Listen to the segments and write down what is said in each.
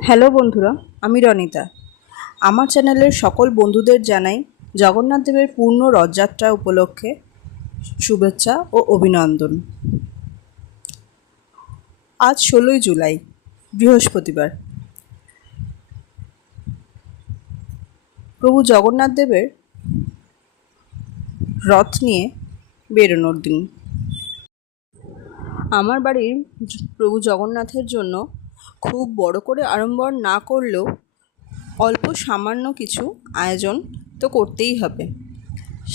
Hello বন্ধুরা, আমি রনিতা। আমার চ্যানেলের সকল বন্ধুদের জানাই জগন্নাথ দেবের পূর্ণ রথযাত্রা উপলক্ষে শুভেচ্ছা ও অভিনন্দন। আজ 16ই জুলাই, বৃহস্পতিবার। প্রভু জগন্নাথ দেবের রথ নিয়ে বেরোনোর দিন। আমার বাড়ির প্রভু জগন্নাথের জন্য খুব বড় করে আড়ম্বর না করলেও অল্প সামান্য কিছু আয়োজন তো করতেই হবে।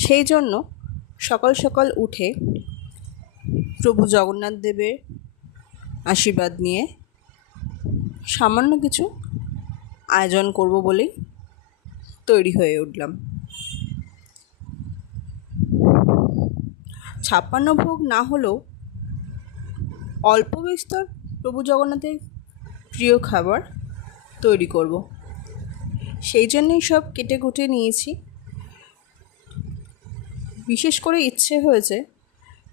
সেই জন্য সকাল সকাল উঠে প্রভু জগন্নাথ দেবের আশীর্বাদ নিয়ে সামান্য কিছু আয়োজন করব বলেই তৈরি হয়ে উঠলাম। 56 ভোগ না হলেও অল্প বিস্তর প্রভু জগন্নাথের প্রিয় খাবার তৈরি করব। সেই জন্যই সব কেটে কুটে নিয়েছি। বিশেষ করে ইচ্ছে হয়েছে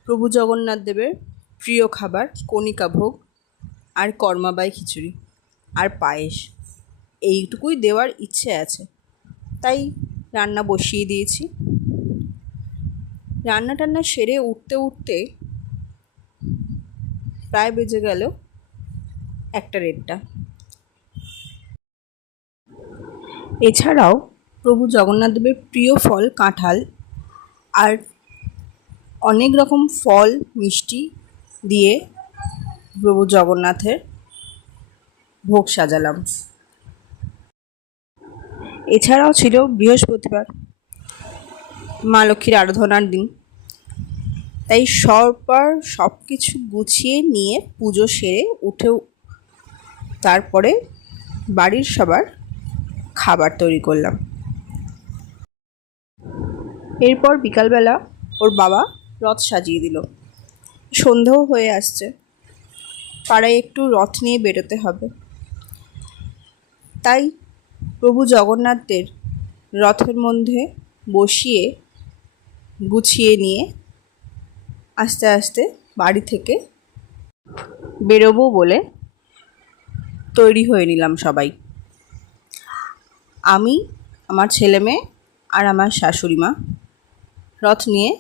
প্রভু জগন্নাথ দেবের প্রিয় খাবার কণিকা ভোগ আর কর্মাবাই খিচুড়ি আর পায়েস, এইটুকুই দেওয়ার ইচ্ছে আছে, তাই রান্না বসিয়ে দিয়েছি। রান্না টান্না সেরে উঠতে উঠতে প্রায় বেজে গেল 1টা। এছাড়াও প্রভু জগন্নাথ দেবের প্রিয় ফল কাঁঠাল আর অনেক রকম ফল মিষ্টি দিয়ে প্রভু জগন্নাথের ভোগ সাজালাম। এছাড়াও ছিল বৃহস্পতিবার, মা লক্ষ্মীর আরাধনার দিন, তাই সব কিছু গুছিয়ে নিয়ে পুজো সেরে উঠেও তারপরে বাড়ির সবার খাবার তৈরি করলাম। এরপর বিকালবেলা ওর বাবা রথ সাজিয়ে দিল। সন্ধেও হয়ে আসছে, পাড়ায় একটু রথ নিয়ে বেরোতে হবে, তাই প্রভু জগন্নাথদের রথের মধ্যে বসিয়ে গুছিয়ে নিয়ে আস্তে আস্তে বাড়ি থেকে বেরোবো বলে তৈরি হয়ে নিলাম সবাই। আমি, আমার ছেলে মেয়ে আর আমার শাশুড়ি মা রথ নিয়ে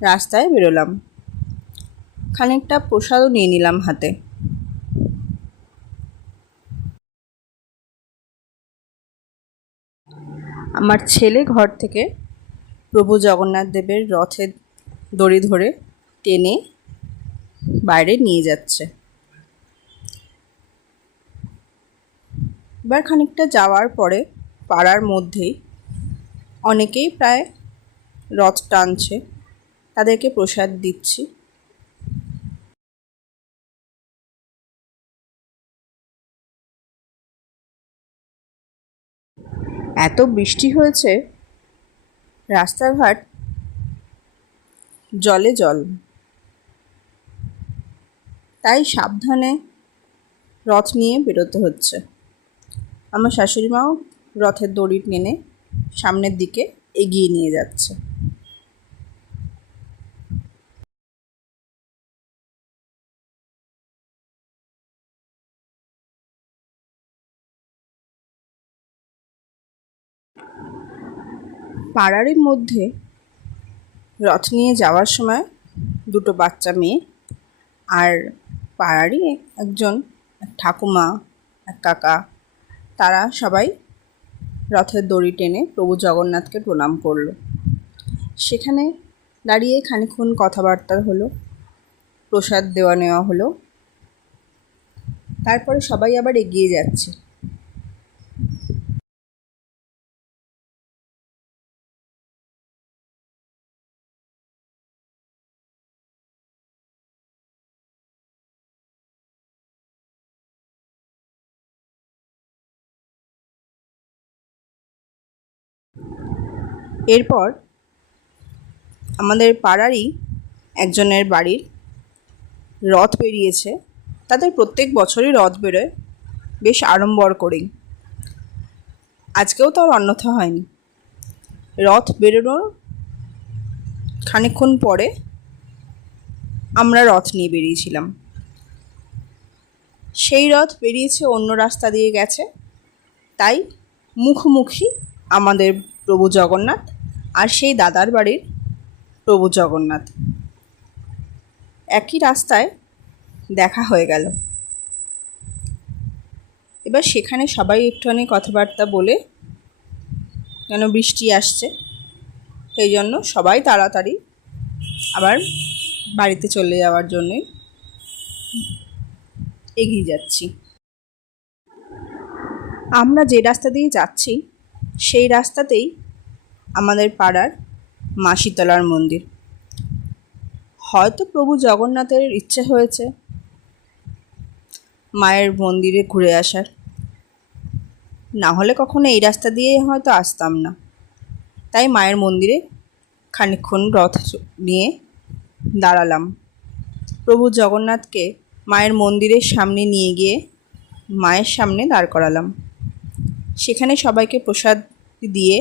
রাস্তায় বেরোলাম। খানিকটা প্রসাদও নিয়ে নিলাম হাতে। আমার ছেলে ঘর থেকে প্রভু জগন্নাথ দেবের রথের দড়ি ধরে টেনে বাইরে নিয়ে যাচ্ছে। এবার খানিকটা যাওয়ার পরে পাড়ার মধ্যেই অনেকেই প্রায় রথ টানছে, তাদেরকে প্রসাদ দিচ্ছি। এত বৃষ্টি হয়েছে, রাস্তাঘাট জলে জল, তাই সাবধানে রথ নিয়ে বেরোতে হচ্ছে। আমার শাশুড়ি মাও রথের দড়ি টেনে সামনের দিকে এগিয়ে নিয়ে যাচ্ছে। পাড়ারই মধ্যে রথ নিয়ে যাওয়ার সময় দুটো বাচ্চা মেয়ে আর পাড়ারই একজন ঠাকুমা, এক কাকা, তারা সবাই রথের দড়ি টেনে প্রভু জগন্নাথকে প্রণাম করলো। সেখানে দাঁড়িয়ে খানিকক্ষণ কথাবার্তা হলো, প্রসাদ দেওয়া নেওয়া হলো, তারপরে সবাই আবার এগিয়ে যাচ্ছে। এরপর আমাদের পাড়ারই একজনের বাড়ির রথ বেরিয়েছে। তাদের প্রত্যেক বছরই রথ বেরোয়, বেশ আড়ম্বর করেই। আজকেও তার অন্যথা হয়নি। রথ বেরোনোর খানিকক্ষণ পরে আমরা রথ নিয়ে বেরিয়েছিলাম। সেই রথ বেরিয়েছে অন্য রাস্তা দিয়ে গেছে, তাই মুখোমুখি আমাদের প্রভু জগন্নাথ আর সেই দাদার বাড়ির প্রভু জগন্নাথ একই রাস্তায় দেখা হয়ে গেল। এবার সেখানে সবাই একটুখানি কথাবার্তা বলে, কেন বৃষ্টি আসছে সেই জন্য সবাই তাড়াতাড়ি আবার বাড়িতে চলে যাওয়ার জন্যে এগিয়ে যাচ্ছি। আমরা যে রাস্তা দিয়ে যাচ্ছি সেই রাস্তাতেই আমাদের পাড়ার মা শীতলার মন্দির। হয়তো প্রভু জগন্নাথের ইচ্ছে হয়েছে মায়ের মন্দিরে ঘুরে আসার, না হলে কখনো এই রাস্তা দিয়ে হয়তো আসতাম না। তাই মায়ের মন্দিরে খানিকক্ষণ রথ নিয়ে দাঁড়ালাম। প্রভু জগন্নাথকে মায়ের মন্দিরের সামনে নিয়ে গিয়ে মায়ের সামনে দাঁড় করালাম। সেখানে সবাইকে প্রসাদ দিয়ে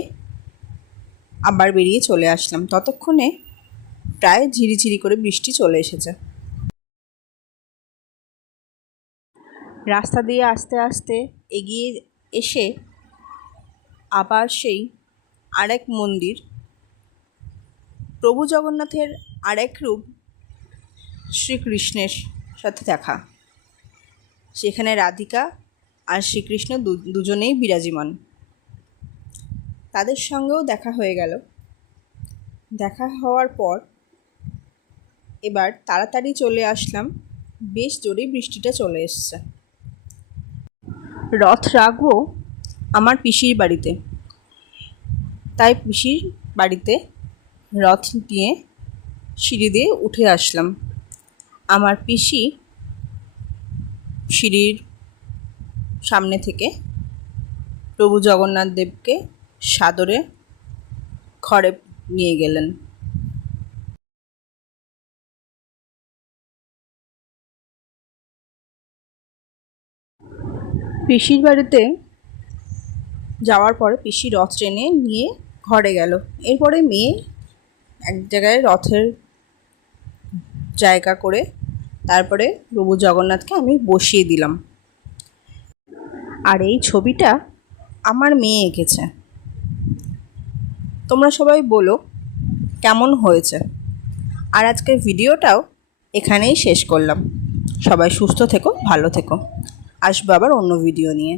আবার বেরিয়ে চলে আসলাম। ততক্ষণে প্রায় ঝিরিঝিরি করে বৃষ্টি চলে এসেছে। রাস্তা দিয়ে আস্তে আস্তে এগিয়ে এসে আবার সেই আরেক মন্দির, প্রভু জগন্নাথের আরেক রূপ শ্রীকৃষ্ণের সাথে দেখা। সেখানে রাধিকা আর শ্রীকৃষ্ণ দুজনেই বিরাজমান। তাদের সঙ্গেও দেখা হয়ে গেল। দেখা হওয়ার পর এবার তাড়াতাড়ি চলে আসলাম, বেশ জোরে বৃষ্টিটা চলে এসছে। রথ রাখবো আমার পিসির বাড়িতে, তাই পিসির বাড়িতে রথ নিয়ে সিঁড়ি দিয়ে উঠে আসলাম। আমার পিসি সিঁড়ির সামনে থেকে প্রভু জগন্নাথ দেবকে সাদরে ঘরে নিয়ে গেলেন। পিসির বাড়িতে যাওয়ার পরে পিসি রথ টেনে নিয়ে ঘরে গেল। এরপরে মেয়ে এক জায়গায় রথের জায়গা করে তারপরে প্রভু জগন্নাথকে আমি বসিয়ে দিলাম। আর এই ছবিটা আমার মেয়ে এঁকেছে। তোমরা সবাই বলো কেমন হয়েছে। আর আজকের ভিডিওটাও এখানেই শেষ করলাম। সবাই সুস্থ থেকো, ভালো থেকো। আসবো আবার অন্য ভিডিও নিয়ে।